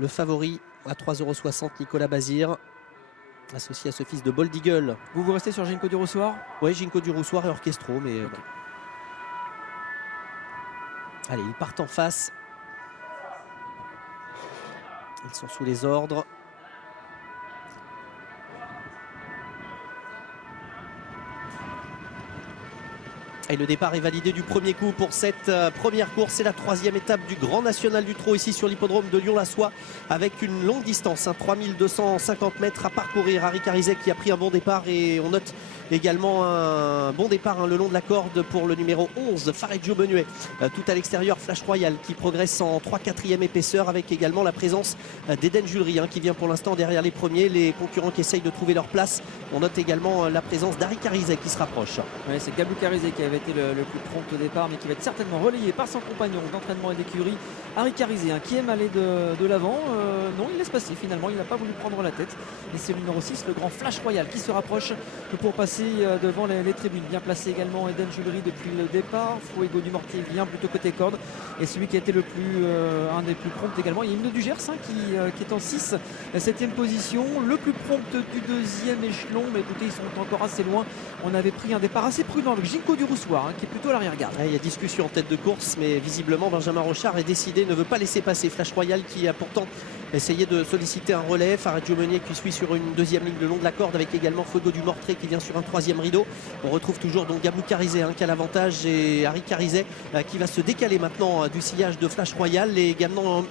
Le favori à 3,60 €, Nicolas Bazir, associé à ce fils de Bold Eagle. Vous restez sur Ginkgo du Roussoir? Oui, Ginkgo du Roussoir et Orchestro, mais okay. bon. Allez, ils partent en face. Ils sont sous les ordres. Et le départ est validé du premier coup pour cette première course. C'est la troisième étape du Grand National du Trot ici sur l'hippodrome de Lyon-la-Soie avec une longue distance, 3250 mètres à parcourir. Harry Carizet qui a pris un bon départ et on note également un bon départ le long de la corde pour le numéro 11, Fareggio Menuet. Tout à l'extérieur, Flash Royal qui progresse en 3/4e épaisseur avec également la présence d'Eden Julery qui vient pour l'instant derrière les premiers. Les concurrents qui essayent de trouver leur place. On note également la présence d'Harry Carizet qui se rapproche. Ouais, c'est Gabou Carizet qui avait été le plus prompt au départ, mais qui va être certainement relayé par son compagnon d'entraînement et d'écurie, Harry Carizet, qui aime aller de l'avant. Non, il laisse passer finalement, il n'a pas voulu prendre la tête. Et c'est le numéro 6, le grand Flash Royal, qui se rapproche pour passer devant les tribunes. Bien placé également Eden Julery depuis le départ. Fuego du Mortier vient plutôt côté corde. Et celui qui a été un des plus prompts également, il y a Hymne du Gers qui est en 6, 7e position. Le plus prompt du deuxième échelon, mais écoutez, ils sont encore assez loin. On avait pris un départ assez prudent avec Ginkgo du Roussoir qui est plutôt à l'arrière-garde. Il y a discussion en tête de course, mais visiblement Benjamin Rochard est décidé, ne veut pas laisser passer Flash Royal qui a pourtant essayé de solliciter un relais. Fareggio Menuet qui suit sur une deuxième ligne le long de la corde avec également Fuego du Mortier qui vient sur un troisième rideau. On retrouve toujours donc Gabou Carizet qui a l'avantage et Harry Carizet qui va se décaler maintenant du sillage de Flash Royal et également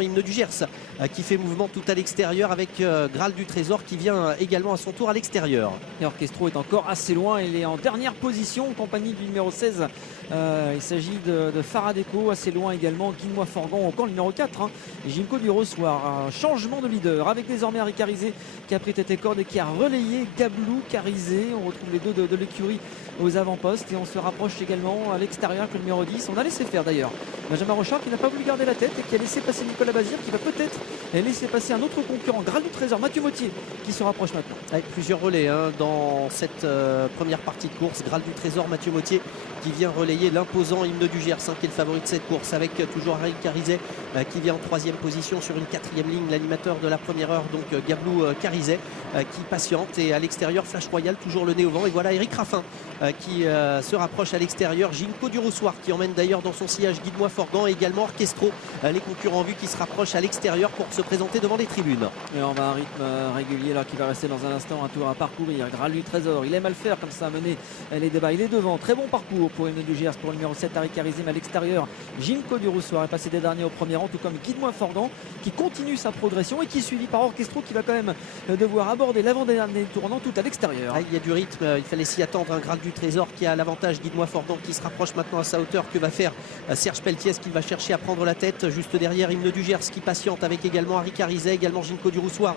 Hymne du Gers qui fait mouvement tout à l'extérieur avec Graal du Trésor qui vient également à son tour à l'extérieur. Et Orchestro est encore assez loin, il est en dernière position en compagnie du numéro 16. Il s'agit de Faradeco, assez loin également, Guinois Forgan, encore le numéro 4, et Ginkgo du Roussoir. Un changement de leader avec désormais Harry Carizet qui a pris tête et corde et qui a relayé Gabou Carizet. On retrouve les deux de l'écurie aux avant-postes et on se rapproche également à l'extérieur que le numéro 10. On a laissé faire d'ailleurs Benjamin Rochard qui n'a pas voulu garder la tête et qui a laissé passer Nicolas Bazir qui va peut-être laisser passer un autre concurrent, Graal du Trésor, Mathieu Mottier qui se rapproche maintenant. Avec plusieurs relais dans cette première partie de course. Graal du Trésor, Mathieu Mottier qui vient relayer l'imposant Hymne du Gers qui est le favori de cette course avec toujours Harry Carizet qui vient en troisième position sur une quatrième ligne, l'animateur de la première heure donc Gabou Carizet qui patiente et à l'extérieur Flash Royal toujours le nez au vent et voilà Eric Raffin qui se rapproche à l'extérieur. Ginkgo du Roussoir qui emmène d'ailleurs dans son sillage Guinois Forgan et également Orchestro, les concurrents en vue qui se rapprochent à l'extérieur pour se présenter devant les tribunes. Et on va à un rythme régulier là qui va rester dans un instant un tour à parcourir. Graal du Trésor, il aime à le faire comme ça, mener les débats. Il est devant, très bon parcours pour Hymne du Gers, pour le numéro 7 Harry Carizet, mais à l'extérieur Ginkgo du Roussoir est passé des derniers au premier rang, tout comme Guinois Forgan qui continue sa progression et qui est suivi par Orchestro qui va quand même devoir aborder l'avant-dernier tournant tout à l'extérieur. Il y a du rythme, il fallait s'y attendre. Un Graal du Trésor qui a l'avantage, Guinois Forgan qui se rapproche maintenant à sa hauteur. Que va faire Serge Pelletiès qui va chercher à prendre la tête juste derrière Hymne du Gers qui patiente avec également Harry Carizet, également Ginkgo du Roussoir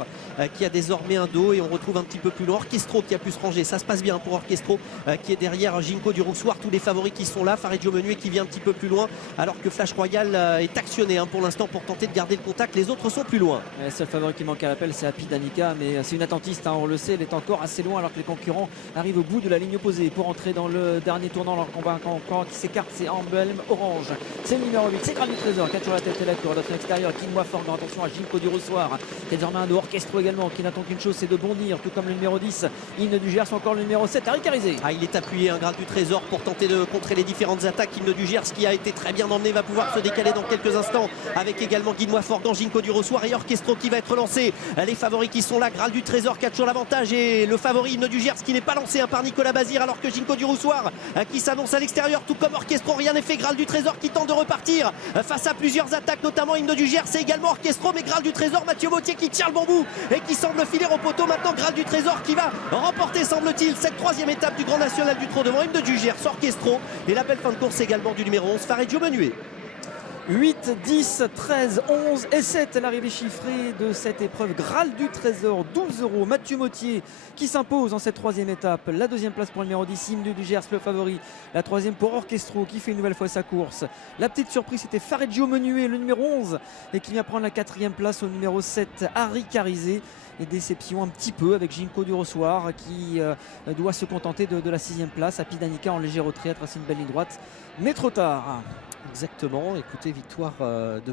qui a désormais un dos et on retrouve un petit peu plus loin Orchestro qui a pu se ranger. Ça se passe bien pour Orchestro qui est derrière Ginkgo du Roussoir. Tous les favoris qui sont là, Fareggio Menuet qui vient un petit peu plus loin alors que Flash Royal est actionné pour l'instant pour tenter de garder le contact. Les autres sont plus loin. Le seul favori qui manque à l'appel c'est Happy Danica, mais c'est une attentiste, on le sait, elle est encore assez loin alors que les concurrents arrivent au bout de la ligne opposée pour entrer dans le dernier tournant. Leur combat encore qui s'écarte, c'est Emblème Orange, c'est le numéro 8, c'est Graal du Trésor qui a toujours la tête et la corde. Notre extérieur, Guinois Forgan, attention à Ginkgo du Roussoir qui est désormais un de Orchestro également qui n'attend qu'une chose, c'est de bondir, tout comme le numéro 10 Hymne du Gers, encore le numéro 7 Harry Carizet. Il est appuyé, un Graal du Trésor pour tenter de contrer les différentes attaques. Hymne du Gers qui a été très bien emmené va pouvoir se décaler dans quelques instants avec également Guinois Forgan, Ginkgo du Roussoir et Orchestro qui va être lancé. Les favoris qui sont là, Graal du Trésor qui a toujours l'avantage et le favori Hymne du Gers qui n'est pas lancé par Nicolas Bazir alors que Ginkgo du Roussoir qui s'annonce à l'extérieur, tout comme Orchestro. Rien n'est fait. Graal du Trésor qui tente de repartir face à plusieurs attaques, notamment Hymne du Gers et également Orchestro, mais Graal du Trésor, Mathieu Mottier qui tient le bon bout et qui semble filer au poteau. Maintenant Graal du Trésor qui va remporter, semble-t-il, cette troisième étape du Grand National du Trot devant Hymne du Gers, Orchestro et la belle fin de course également du numéro 11 Fareggio Menuet. 8, 10, 13, 11 et 7 l'arrivée chiffrée de cette épreuve. Graal du Trésor, 12 €. Mathieu Mottier qui s'impose en cette troisième étape. La deuxième place pour le numéro 10, Hymne du Gers, le favori. La troisième pour Orchestro qui fait une nouvelle fois sa course. La petite surprise, c'était Fareggio Menuet, le numéro 11, et qui vient prendre la quatrième place au numéro 7, Harry Carizet. Et déception un petit peu avec Ginkgo du Roussoir qui doit se contenter de la sixième place. Happy Danica en léger retrait, a tracé une belle ligne droite, mais trop tard. Exactement, écoutez, victoire de